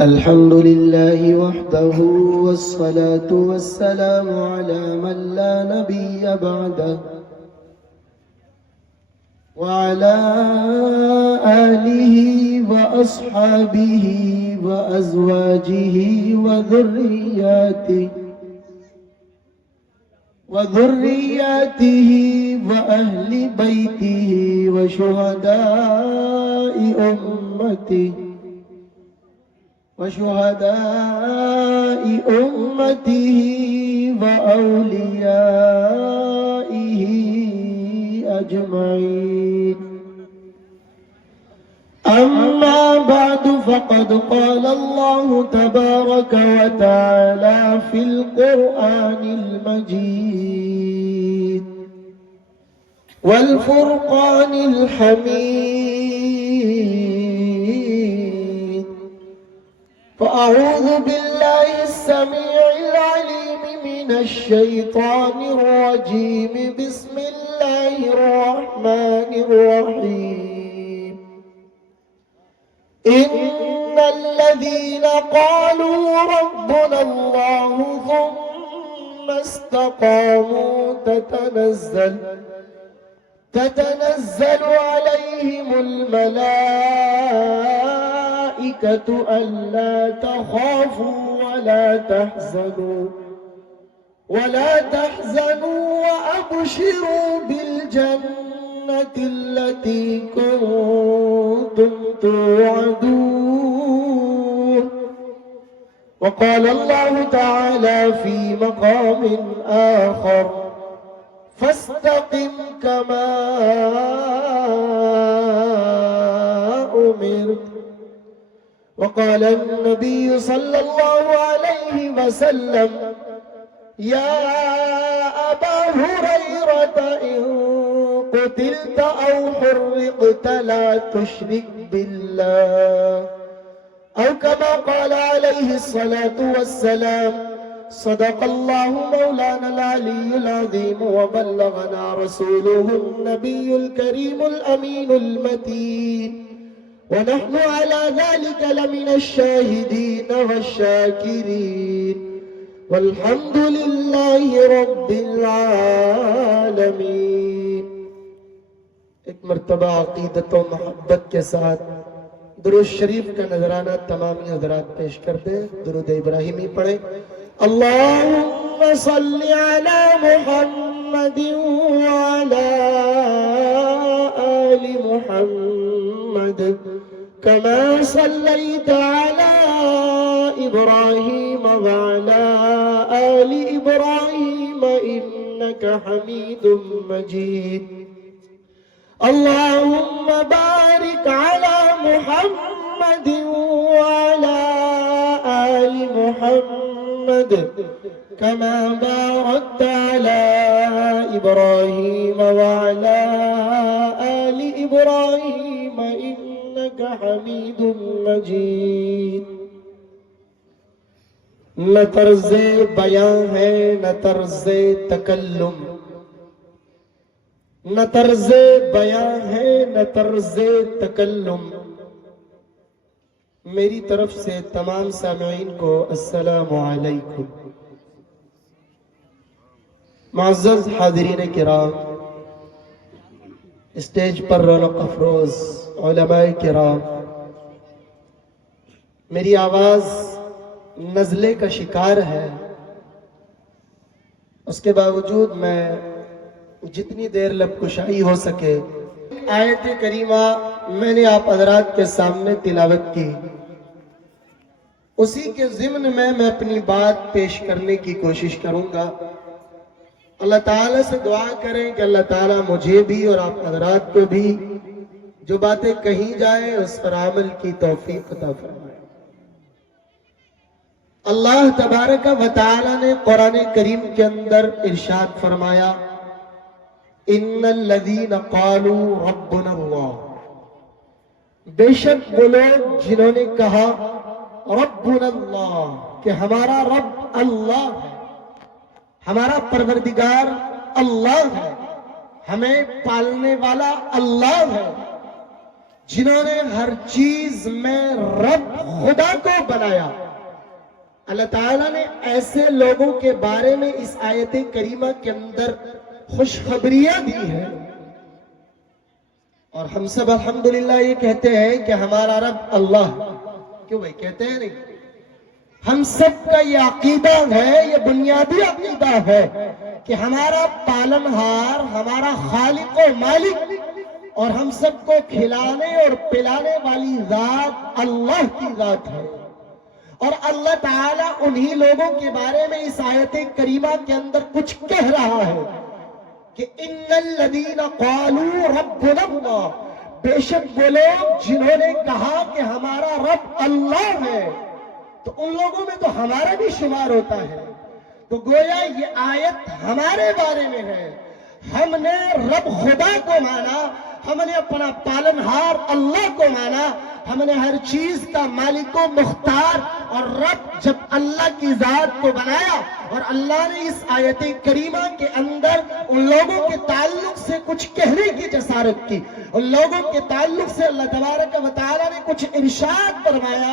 الحمد لله وحده والصلاة والسلام على من لا نبي بعده وعلى آله وأصحابه وأزواجه وذرياته وأهل بيته وشهداء أمته وأوليائه أجمعين. أما بعد فقد قال الله تبارك وتعالى في القرآن المجيد والفرقان الحميد: فأعوذ بالله السميع العليم من الشيطان الرجيم. بسم الله الرحمن الرحيم. إن الذين قالوا ربنا الله ثم استقاموا تتنزل عليهم الملائكة ألا تخافوا ولا تحزنوا وأبشروا بالجنة التي كنتم توعدون. وقال الله تعالى في مقام آخر: فاستقم كما أمرت. وقال النبي صلى الله عليه وسلم: يا أبا هريرة إن قتلت أو حرقت لا تشرك بالله، أو كما قال عليه الصلاة والسلام: صدق الله مولانا العلي العظيم وبلغنا رسوله النبي الكريم الأمين المتين، ونحن على ذلك لمن الشاهدين والشاكرين، والحمد لله رب العالمین۔ ایک مرتبہ عقیدت و محبت کے ساتھ درود شریف کا نذرانہ تمامی حضرات پیش کر دیں۔ درود ابراہیمی پڑھیں۔ اللہم صل علی محمد وعلی آل محمد كما صليت على إبراهيم وعلى آل إبراهيم إنك حميد مجيد. اللهم بارك على محمد وعلى آل محمد كما باركت على إبراهيم وعلى آل إبراهيم إنك حميد مجيد. نہ طرز بیاں ہے نہ طرز تکلم، نہ طرز بیاں ہے نہ طرز تکلم. میری طرف سے تمام سامعین کو السلام علیکم. معزز حاضرین کرام، اسٹیج پر رونق افروز علماء کرام، میری آواز نزلے کا شکار ہے، اس کے باوجود میں جتنی دیر لب کشائی ہو سکے آیت کریمہ میں نے آپ حضرات کے سامنے تلاوت کی، اسی کے ضمن میں اپنی بات پیش کرنے کی کوشش کروں گا. اللہ تعالیٰ سے دعا کریں کہ اللہ تعالیٰ مجھے بھی اور آپ حضرات کو بھی جو باتیں کہیں جائیں اس پر عمل کی توفیق عطا فرمائے. اللہ تبارک و تعالیٰ نے قرآن کریم کے اندر ارشاد فرمایا: ان الذین قالوا ربنا اللہ، بے شک وہ لوگ جنہوں نے کہا ربنا اللہ کہ ہمارا رب اللہ ہے، ہمارا پروردگار اللہ ہے، ہمیں پالنے والا اللہ ہے، جنہوں نے ہر چیز میں رب خدا کو بنایا. اللہ تعالیٰ نے ایسے لوگوں کے بارے میں اس آیت کریمہ کے اندر خوشخبریاں دی ہیں، اور ہم سب الحمدللہ یہ کہتے ہیں کہ ہمارا رب اللہ. کیوں بھائی کہتے ہیں نہیں؟ ہم سب کا یہ عقیدہ ہے، یہ بنیادی عقیدہ ہے کہ ہمارا پالنہار، ہمارا خالق و مالک اور ہم سب کو کھلانے اور پلانے والی ذات اللہ کی ذات ہے. اور اللہ تعالیٰ انہی لوگوں کے بارے میں اس آیت کریمہ کے اندر کچھ کہہ رہا ہے کہ ان الذین قالوا ربنا اللہ، بے شک وہ لوگ جنہوں نے کہا کہ ہمارا رب اللہ ہے، تو ان لوگوں میں تو ہمارا بھی شمار ہوتا ہے. تو گویا یہ آیت ہمارے بارے میں ہے. ہم نے رب خدا کو مانا، ہم نے اپنا پالنہار اللہ کو مانا، ہم نے ہر چیز کا مالک و مختار اور رب جب اللہ کی ذات کو بنایا. اور اللہ نے اس آیت کریمہ کے اندر ان لوگوں کے تعلق سے کچھ کہنے کی جسارت کی، ان لوگوں کے تعلق سے اللہ تبارک و تعالیٰ نے کچھ ارشاد فرمایا.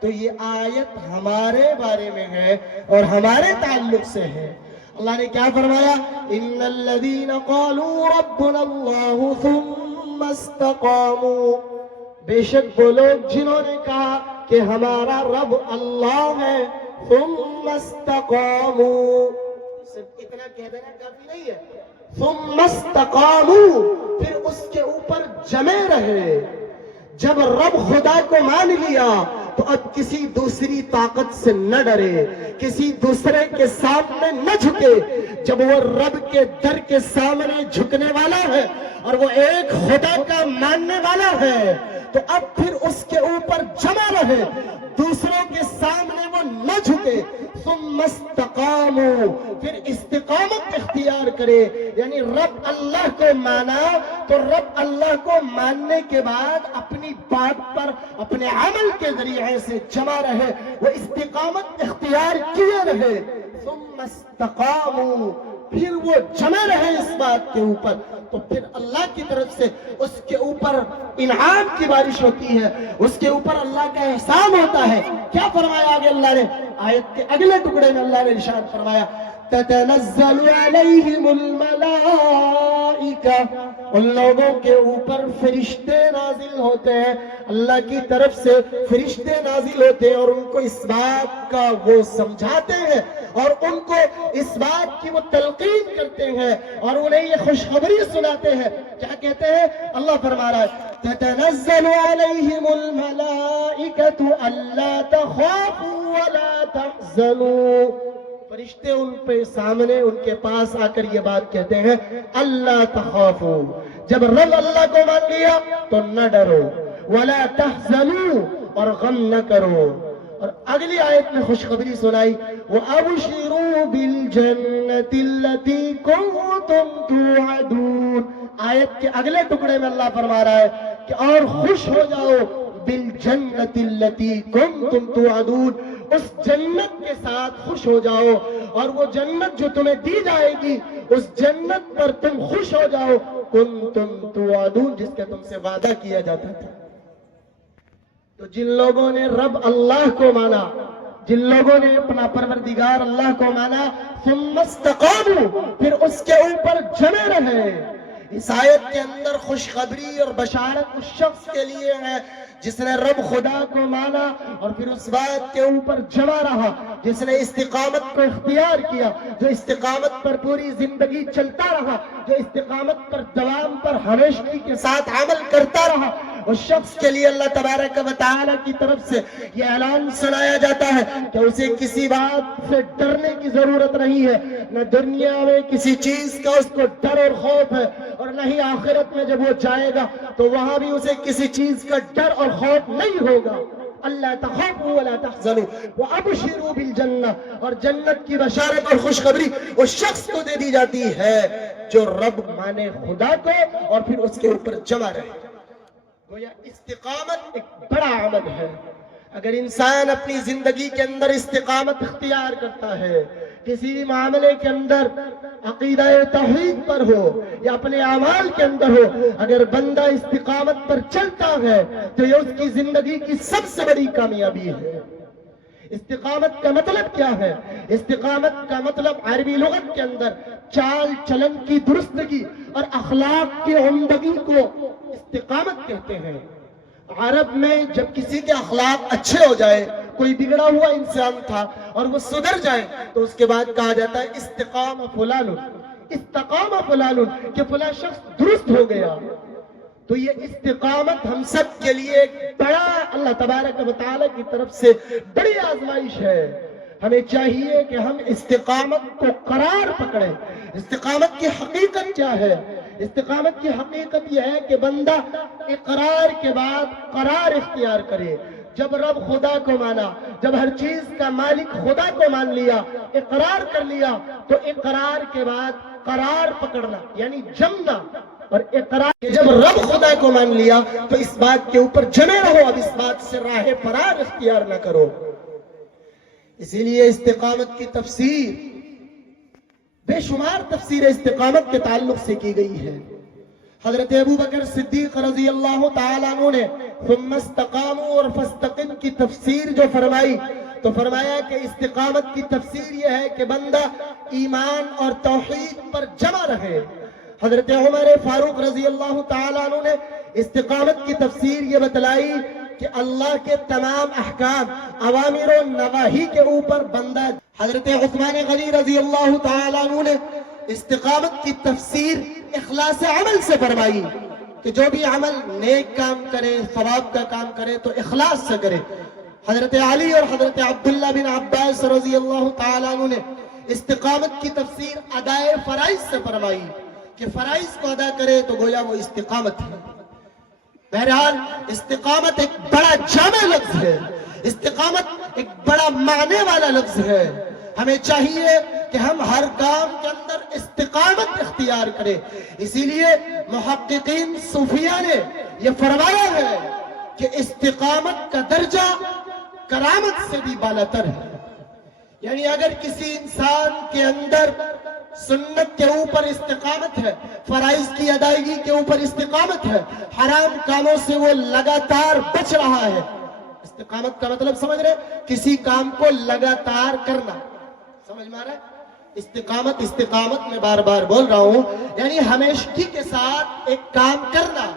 تو یہ آیت ہمارے بارے میں ہے اور ہمارے تعلق سے ہے. اللہ نے کیا فرمایا؟ ان الذین قالوا ربنا اللہ ثم استقاموا، بے شک وہ لوگ جنہوں نے کہا کہ ہمارا رب اللہ ہے، ثم استقاموا، صرف اتنا کہہ دینا کافی نہیں ہے. ثم استقاموا، پھر اس کے اوپر جمے رہے. جب رب خدا کو مان لیا تو اب کسی دوسری طاقت سے نہ ڈرے، کسی دوسرے کے سامنے نہ جھکے. جب وہ رب کے در کے سامنے جھکنے والا ہے اور وہ ایک خدا کا ماننے والا ہے تو اب پھر اس کے اوپر جمع رہے، دوسروں کے سامنے وہ نہ جھکے. ثم استقاموا، پھر استقامت اختیار کرے. یعنی رب اللہ کو مانا تو رب اللہ کو ماننے کے بعد اپنی بات پر اپنے عمل کے ذریعے سے جمع رہے، وہ استقامت اختیار کیے رہے. ثم استقاموا، پھر وہ جمع رہے اس بات کے اوپر، تو پھر اللہ کی طرف سے اس کے اوپر انعام کی بارش ہوتی ہے، اس کے اوپر اللہ کا احسان ہوتا ہے. کیا فرمایا آگے اللہ نے؟ آیت کے اگلے ٹکڑے میں اللہ نے ارشاد فرمایا تتنزل علیہم الملائکہ، ان لوگوں کے اوپر فرشتے نازل ہوتے ہیں، اللہ کی طرف سے فرشتے نازل ہوتے ہیں اور ان کو اس بات کا وہ سمجھاتے ہیں اور ان کو اس بات کی وہ تلقین کرتے ہیں اور انہیں یہ خوشخبری سناتے ہیں. کیا کہتے ہیں؟ اللہ فرما رہا ہے تتنزل علیہم الملائکۃ الا تخافوا ولا تحزنوا، فرشتے ان پہ سامنے ان کے پاس آ کر یہ بات کہتے ہیں اللہ تخافوا، جب رب اللہ کو مان لیا تو نہ ڈرو، ولا تحزنوا، اور غم نہ کرو. اور اگلی آیت میں خوشخبری سنائی وَأَبْشِرُوا بِالْجَنَّةِ الَّتِي كُنْتُمْ تُوعَدُونَ. آیت کے اگلے ٹکڑے میں اللہ فرما رہا ہے کہ اور خوش ہو جاؤ بِالْجَنَّةِ الَّتِي كُنْتُمْ تُوعَدُونَ، اس جنت کے ساتھ خوش ہو جاؤ، اور وہ جنت جو تمہیں دی جائے گی اس جنت پر تم خوش ہو جاؤ. كُنْتُمْ تُوعَدُونَ، جس کا تم سے وعدہ کیا جاتا تھا. تو جن لوگوں نے رب اللہ کو مانا، جن لوگوں نے اپنا پروردگار اللہ کو مانا، ثم استقاموا، پھر اس کے اوپر جمے رہے. اس آیت کے اندر خوشخبری اور بشارت اس شخص کے لیے ہے جس نے رب خدا کو مانا اور پھر اس بات کے اوپر جمع رہا، جس نے استقامت کو اختیار کیا، جو استقامت پر پوری زندگی چلتا رہا، جو استقامت پر دوام پر ہمیشگی کے ساتھ عمل کرتا رہا. اس شخص کے لیے اللہ تبارک و تعالی کی طرف سے یہ اعلان سنایا جاتا ہے کہ اسے کسی بات سے ڈرنے کی ضرورت نہیں ہے، نہ دنیا میں کسی چیز کا اس کو ڈر اور خوف ہے، اور نہ ہی آخرت میں جب وہ جائے گا تو وہاں بھی اسے کسی چیز کا ڈر اور خوف نہیں ہوگا. اللہ تخافوا ولا تحزنوا وابشروا بالجنہ، اور جنت کی بشارت اور خوشخبری اس شخص کو دے دی جاتی ہے جو رب مانے خدا کو اور پھر اس کے اوپر جمع رہے. گویا استقامت ایک بڑا عمل ہے. اگر انسان اپنی زندگی کے اندر استقامت اختیار کرتا ہے، کسی بھی معاملے کے اندر عقیدہ توحید پر ہو یا اپنے اعمال کے اندر ہو، اگر بندہ استقامت پر چلتا ہے تو یہ اس کی زندگی کی سب سے بڑی کامیابی ہے۔ استقامت کا مطلب کیا ہے؟ استقامت کا مطلب عربی لغت کے اندر چال چلن کی درستگی اور اخلاق کی عمدگی کو استقامت کہتے ہیں۔ عرب میں جب کسی کے اخلاق اچھے ہو جائے، کوئی بگڑا ہوا انسان تھا اور وہ سدھر جائے تو اس کے بعد کہا جاتا ہے استقام فلان، استقام فلان، کہ فلاں شخص درست ہو گیا۔ تو یہ استقامت ہم سب کے لیے ایک بڑا اللہ تبارک و تعالی کی طرف سے بڑی آزمائش ہے۔ ہمیں چاہیے کہ ہم استقامت کو قرار پکڑیں۔ استقامت کی حقیقت کیا ہے؟ استقامت کی حقیقت یہ ہے کہ بندہ اقرار کے بعد قرار اختیار کرے۔ جب رب خدا کو مانا، جب ہر چیز کا مالک خدا کو مان لیا، اقرار کر لیا، تو اقرار کے بعد قرار پکڑنا یعنی جمنا، اور اقرار جب رب خدا کو مان لیا تو اس بات کے اوپر جمے رہو، اب اس بات سے راہ فرار اختیار نہ کرو۔ اسی لیے استقامت کی تفسیر بے شمار تفسیر استقامت کے تعلق سے کی گئی ہے۔ حضرت ابو بکر صدیق رضی اللہ تعالیٰ عنہ نے ثم استقاموا اور فاستقم کی تفسیر جو فرمائی تو فرمایا کہ استقامت کی تفسیر یہ ہے کہ بندہ ایمان اور توحید پر جمع رہے۔ حضرت عمر فاروق رضی اللہ تعالیٰ عنہ نے استقامت کی تفسیر یہ بتلائی کہ اللہ کے تمام احکام، اوامر و نواہی کے اوپر بندہ۔ حضرت عثمان غنی رضی اللہ تعالیٰ عنہ نے استقامت کی تفسیر اخلاص عمل سے فرمائی کہ جو بھی عمل نیک کام کرے، ثواب کا کام کرے تو اخلاص سے کرے۔ حضرت علی اور حضرت عبداللہ بن عباس رضی اللہ تعالیٰ عنہ نے استقامت کی تفسیر ادائے فرائض سے فرمائی کہ فرائض کو ادا کرے تو گویا وہ استقامت ہے۔ بہرحال استقامت ایک بڑا جامع لفظ ہے، استقامت ایک بڑا معنی والا لفظ ہے۔ ہمیں چاہیے کہ ہم ہر کام کے اندر استقامت اختیار کریں۔ اسی لیے محققین صوفیہ نے یہ فرمایا ہے کہ استقامت کا درجہ کرامت سے بھی بالاتر ہے۔ یعنی اگر کسی انسان کے اندر سنت کے اوپر استقامت ہے، فرائض کی ادائیگی کے اوپر استقامت ہے، حرام کاموں سے وہ لگاتار بچ رہا ہے۔ استقامت کا مطلب سمجھ رہے؟ کسی کام کو لگاتار کرنا، سمجھ میں آ رہا ہے؟ استقامت میں بار بار بول رہا ہوں، یعنی ہمیشگی کے ساتھ ایک کام کرنا،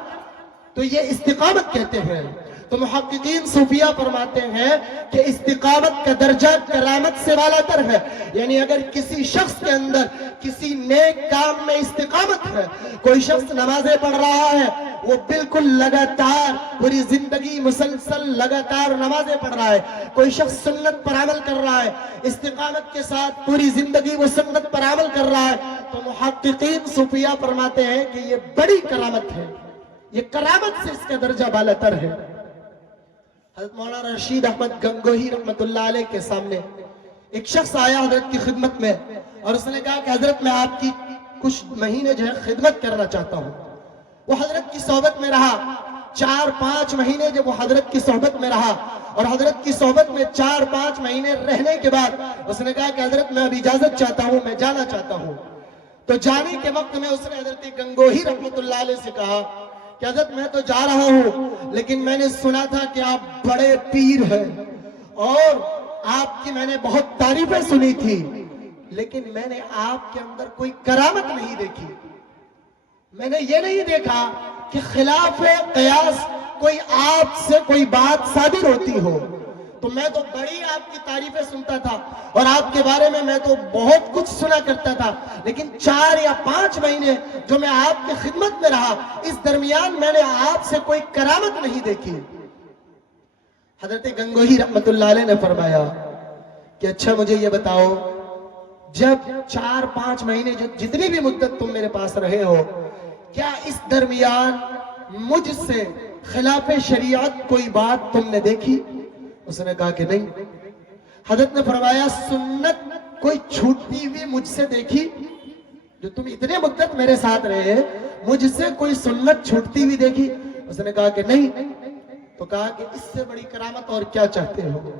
تو یہ استقامت کہتے ہیں۔ تو محققین صوفیہ فرماتے ہیں کہ استقامت کا درجہ کرامت سے بالاتر ہے۔ یعنی اگر کسی شخص کے اندر کسی نیک کام میں استقامت ہے، کوئی شخص نمازیں پڑھ رہا ہے، وہ بالکل لگاتار پوری زندگی مسلسل لگاتار نمازیں پڑھ رہا ہے، کوئی شخص سنت پر عمل کر رہا ہے، استقامت کے ساتھ پوری زندگی وہ سنت پر عمل کر رہا ہے، تو محققین صوفیہ فرماتے ہیں کہ یہ بڑی کرامت ہے، یہ کرامت سے اس کا درجہ بالاتر ہے۔ حضرت مولانا رشید احمد گنگوہی رحمت اللہ علیہ کے سامنے ایک شخص آیا حضرت کی خدمت میں، اور اس نے کہا کہ حضرت میں آپ کی کچھ مہینے جو ہے خدمت کرنا چاہتا ہوں۔ وہ حضرت کی صحبت میں رہا 4-5 مہینے، جب وہ حضرت کی صحبت میں رہا اور حضرت کی صحبت میں 4-5 مہینے رہنے کے بعد اس نے کہا کہ حضرت میں اب اجازت چاہتا ہوں، میں جانا چاہتا ہوں۔ تو جانے کے وقت میں اس نے حضرت گنگوہی رحمت اللہ علیہ سے کہا کہ حضرت میں تو جا رہا ہوں، لیکن میں نے سنا تھا کہ آپ بڑے پیر ہیں اور آپ کی میں نے بہت تعریفیں سنی تھی، لیکن میں نے آپ کے اندر کوئی کرامت نہیں دیکھی۔ میں نے یہ نہیں دیکھا کہ خلاف قیاس کوئی آپ سے کوئی بات صادر ہوتی ہو۔ تو میں تو بڑی آپ کی تعریفیں سنتا تھا اور آپ کے بارے میں تو بہت کچھ سنا کرتا تھا، لیکن 4 یا 5 مہینے جو میں آپ کی خدمت میں رہا، اس درمیان میں نے آپ سے کوئی کرامت نہیں دیکھی۔ حضرت گنگوہی رحمت اللہ علیہ نے فرمایا کہ اچھا مجھے یہ بتاؤ، جب 4-5 مہینے جتنی بھی مدت تم میرے پاس رہے ہو، کیا اس درمیان مجھ سے خلاف شریعت کوئی بات تم نے دیکھی؟ اس نے کہا کہ نہیں۔ حضرت نے فرمایا سنت کوئی چھوٹتی ہوئی مجھ سے دیکھی؟ جو تم اتنے مدت میرے ساتھ رہے، مجھ سے کوئی سنت چھوٹتی ہوئی دیکھی؟ اس نے کہا کہ نہیں۔ تو کہا کہ اس سے بڑی کرامت اور کیا چاہتے ہو؟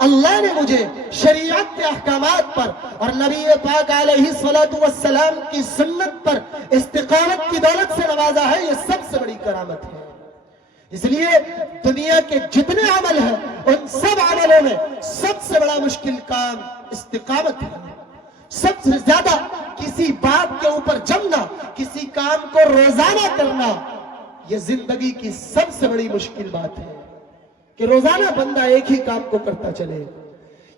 اللہ نے مجھے شریعت کے احکامات پر اور نبی پاک علیہ السلام کی سنت پر استقامت کی دولت سے نوازا ہے، یہ سب سے بڑی کرامت ہے۔ اس لیے دنیا کے جتنے عمل ہیں ان سب عملوں میں سب سے بڑا مشکل کام استقامت ہے۔ سب سے زیادہ کسی بات کے اوپر جمنا، کسی کام کو روزانہ کرنا، یہ زندگی کی سب سے بڑی مشکل بات ہے کہ روزانہ بندہ ایک ہی کام کو کرتا چلے۔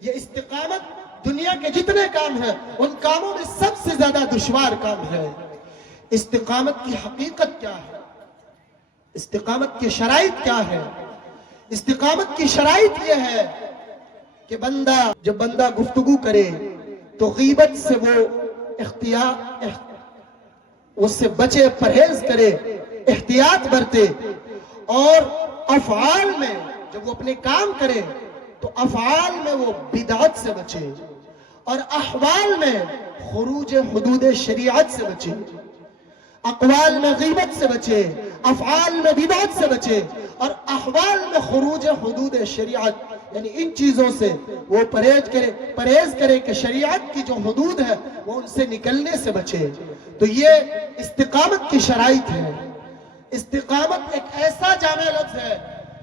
یہ استقامت دنیا کے جتنے کام ہیں ان کاموں میں سب سے زیادہ دشوار کام ہے۔ استقامت کی حقیقت کیا ہے؟ استقامت کی شرائط کیا ہے؟ استقامت کی شرائط یہ ہے کہ جب بندہ گفتگو کرے تو غیبت سے وہ اس سے بچے، پرہیز کرے، احتیاط برتے، اور افعال میں جب وہ اپنے کام کرے تو افعال میں وہ بدعت سے بچے، اور احوال میں خروج حدود شریعت سے بچے، اقوال میں غیبت سے بچے، افعال میں بدعت سے بچے، اور احوال میں خروج حدود شریعت، یعنی ان چیزوں سے وہ پرہیز کرے کہ شریعت کی جو حدود ہے وہ ان سے نکلنے سے بچے۔ تو یہ استقامت کی شرائط ہے۔ استقامت ایک ایسا جامع لفظ ہے،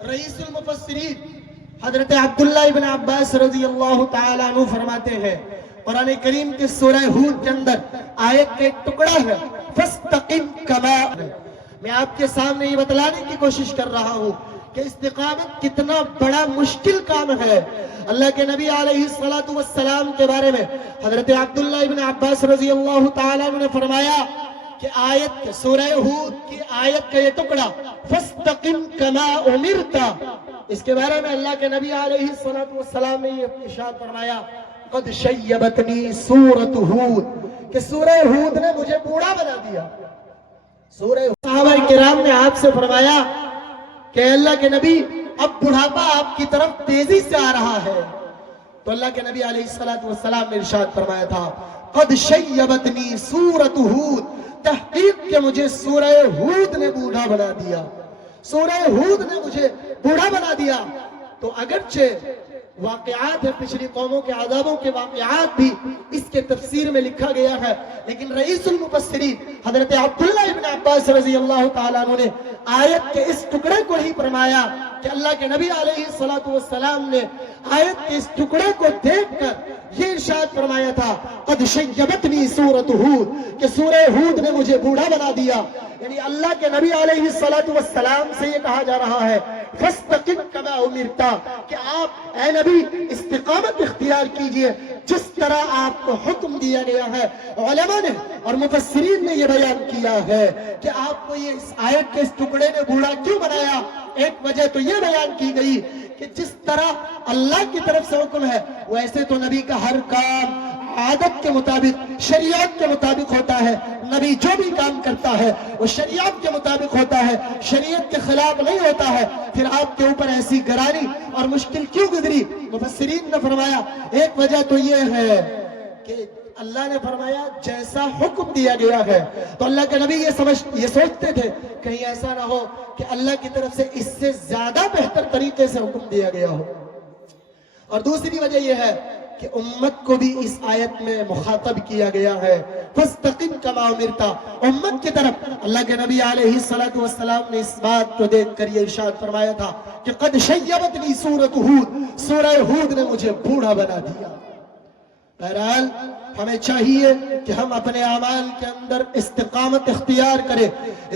رئیس المفسرین حضرت عبداللہ ابن عباس رضی اللہ تعالیٰ عنہ فرماتے ہیں، قرآن کریم کے سورہ ہود کے اندر آیت کا ایک ٹکڑا ہے، فَاسْتَقِمْ كَمَا۔ میں آپ کے سامنے یہ بتلانے کی کوشش کر رہا ہوں کہ استقامت کتنا بڑا مشکل کام ہے۔ اللہ کے نبی علیہ السلام کے بارے میں حضرت عبداللہ ابن عباس رضی اللہ تعالیٰ عنہ نے فرمایا کہ آیت کے سورہ ہود کی آیت کا یہ ٹکڑا فَاسْتَقِمْ كَمَا أُمِرْتَ، اس کے بارے میں اللہ کے نبی علیہ السلام نے یہ ارشاد فرمایا، قد شیبتنی سورۃ ہود، کہ سورہ ہود نے مجھے بوڑھا بنا دیا۔ سورہ صحابہ کرام نے آپ سے فرمایا کہ اللہ کے نبی اب بڑھاپا آپ کی طرف تیزی سے آ رہا ہے، تو اللہ کے نبی علیہ السلام نے ارشاد فرمایا تھا، قد شیبتنی سورۃ ہود، تحقیق کہ مجھے سورہ ہود نے بوڑھا بنا دیا، سورہ ہود نے مجھے بوڑھا بنا دیا۔ تو اگرچہ واقعات ہیں، پچھلی قوموں کے عذابوں کے واقعات بھی اس کے تفسیر میں لکھا گیا ہے، لیکن رئیس المفسرین حضرت عبداللہ ابن عباس رضی اللہ تعالیٰ عنہ نے آیت کے اس ٹکڑے کو ہی فرمایا کہ اللہ کے نبی علیہ السلام نے آیت کے اس ٹکڑے کو دیکھ کر یہ ارشاد فرمایا تھا، قد شیبتنی سورۃ ہود، کہ سورہ ہود نے مجھے بوڑھا بنا دیا۔ یعنی اللہ کے نبی علیہ السلام سے یہ کہا جا رہا ہے، فَاسْتَقِمْ كَمَا أُمِرْتَ، کہ آپ اے نبی استقامت اختیار کیجئے جس طرح آپ کو حکم دیا گیا ہے۔ علماء نے اور مفسرین نے یہ بیان کیا ہے کہ آپ کو یہ اس آیت کے اس ٹکڑے نے بوڑھا کیوں بنایا؟ ایک وجہ تو یہ بیان کی گئی کہ جس طرح اللہ کی طرف سے حکم ہے ویسے تو نبی کا ہر کام عادت کے مطابق، شریعت کے مطابق ہوتا ہے۔ نبی جو بھی کام کرتا ہے وہ شریعت کے مطابق ہوتا ہے، شریعت کے خلاف نہیں ہوتا ہے۔ پھر آپ کے اوپر ایسی گرانی اور مشکل کیوں گزری؟ مفسرین نے فرمایا ایک وجہ تو یہ ہے کہ اللہ نے فرمایا جیسا حکم دیا گیا ہے، تو اللہ کے نبی یہ سوچتے تھے کہیں ایسا نہ ہو کہ اللہ کی طرف سے اس سے زیادہ بہتر طریقے سے حکم دیا گیا ہو۔ اور دوسری وجہ یہ ہے کہ امت کو بھی اس آیت میں مخاطب کیا گیا ہے، فَاسْتَقِمْ كَمَا أُمِرْتَ۔ امت کی طرف اللہ کے نبی علیہ السلام نے اس بات کو دیکھ کر یہ ارشاد فرمایا تھا کہ قد شیبتنی سورۃ ہود، سورہ ہود نے مجھے بوڑھا بنا دیا۔ بہرحال ہمیں چاہیے کہ ہم اپنے اعمال کے اندر استقامت اختیار کریں۔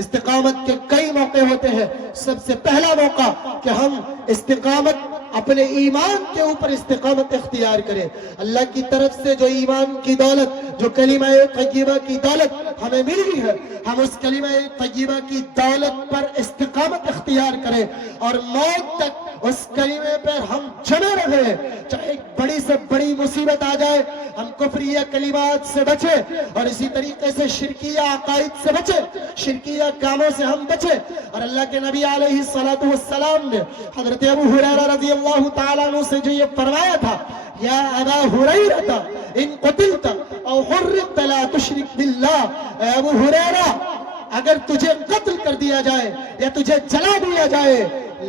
استقامت کے کئی موقع ہوتے ہیں۔ سب سے پہلا موقع کہ ہم استقامت اپنے ایمان کے اوپر استقامت اختیار کریں۔ اللہ کی طرف سے جو ایمان کی دولت، جو کلمہ طیبہ کی دولت ہمیں ملی ہے، ہم اس کلمہ طیبہ کی دولت پر استقامت اختیار کریں اور موت تک اس کلمے پر ہم جمے رہیں۔ چاہے بڑی سے بڑی مصیبت آ جائے، ہم کفریہ کلمات سے بچے اور اسی طریقے سے شرکیہ عقائد سے بچے، شرکیہ کاموں سے ہم بچے۔ اور اللہ کے نبی علیہ السلام نے حضرت ابو ہریرہ رضی اللہ تعالیٰ عنہ سے جو یہ فرمایا تھا، یا ابا ہریرہ ان قتلت او حرقت لا تشرک باللہ، اے ابو ہریرہ اگر تجھے قتل کر دیا جائے یا تجھے جلا دیا جائے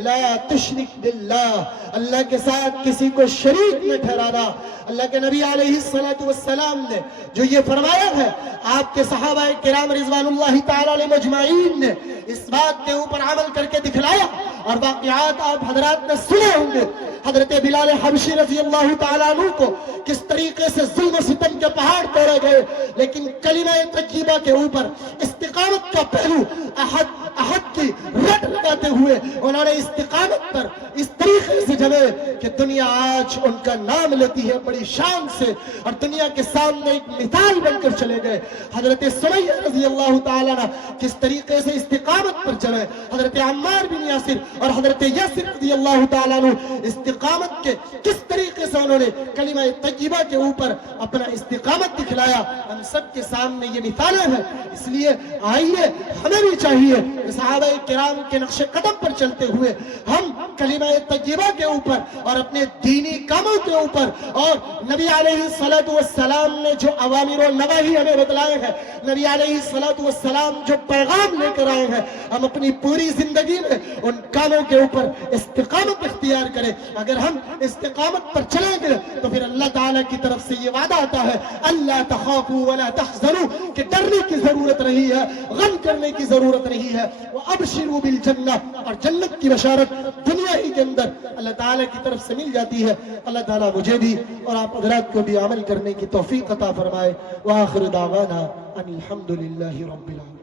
لا تشرک باللہ، اللہ کے ساتھ کسی کو شریک نہ ٹھہرانا۔ اللہ کے نبی علیہ السلام نے جو یہ فرمایا ہے، آپ کے صحابہ کرام رضوان اللہ تعالی علیہ مجمعین نے اس بات کے اوپر عمل کر کے دکھلایا، اور واقعات آپ حضرات نے سنے ہوں گے۔ حضرت بلال حبشی رضی اللہ تعالیٰ عنہ کو کس طریقے سے ظلم و ستم کے پہاڑ توڑے گئے، لیکن کلمہ طیبہ کے اوپر استقامت کا پہلو احد کی رٹ لگاتے ہوئے انہوں نے استقامت پر اس طریقے سے جمے کہ دنیا آج ان کا نام لیتی ہے بڑی شان سے، اور دنیا کے سامنے ایک مثال بن کر چلے گئے۔ حضرت سمیہ رضی اللہ تعالیٰ عنہ کس طریقے سے استقامت پر چلے، حضرت عمار بن یاسر اور حضرت یاسر رضی اللہ تعالیٰ عنہ استقامت کے کس طریقے سے انہوں نے کلمہ طیبہ کے اوپر اپنا استقامت دکھلایا، ہم سب کے سامنے یہ مثالیں ہیں۔ اس لیے آئیے ہمیں بھی چاہیے کہ صحابہ کرام کے نقش قدم پر چلتے ہوئے ہم کلمہ طیبہ کے اوپر اور اپنے دینی کاموں کے اوپر، اور نبی علیہ السلام نے جو اوامر و نواہی ہمیں بتلائے ہیں، نبی علیہ السلام جو پیغام لے کر آئے ہیں، ہم اپنی پوری زندگی میں ان کاموں کے اوپر استقامت اختیار کریں۔ اگر ہم استقامت پر چلیں گے تو پھر اللہ تعالیٰ کی طرف سے یہ وعدہ آتا ہے، اللہ تخافوا ولا تحزنوا، کہ ڈرنے کی ضرورت نہیں ہے، غم کرنے کی ضرورت نہیں ہے۔ وابشروا بالجنہ، اور جنت کی بشارت دنیا ہی کے اندر اللہ تعالیٰ کی طرف سے مل جاتی ہے۔ اللہ تعالیٰ مجھے بھی اور آپ حضرات کو بھی عمل کرنے کی توفیق عطا فرمائے۔ وآخر دعوانا ان الحمد للہ رب العالمین۔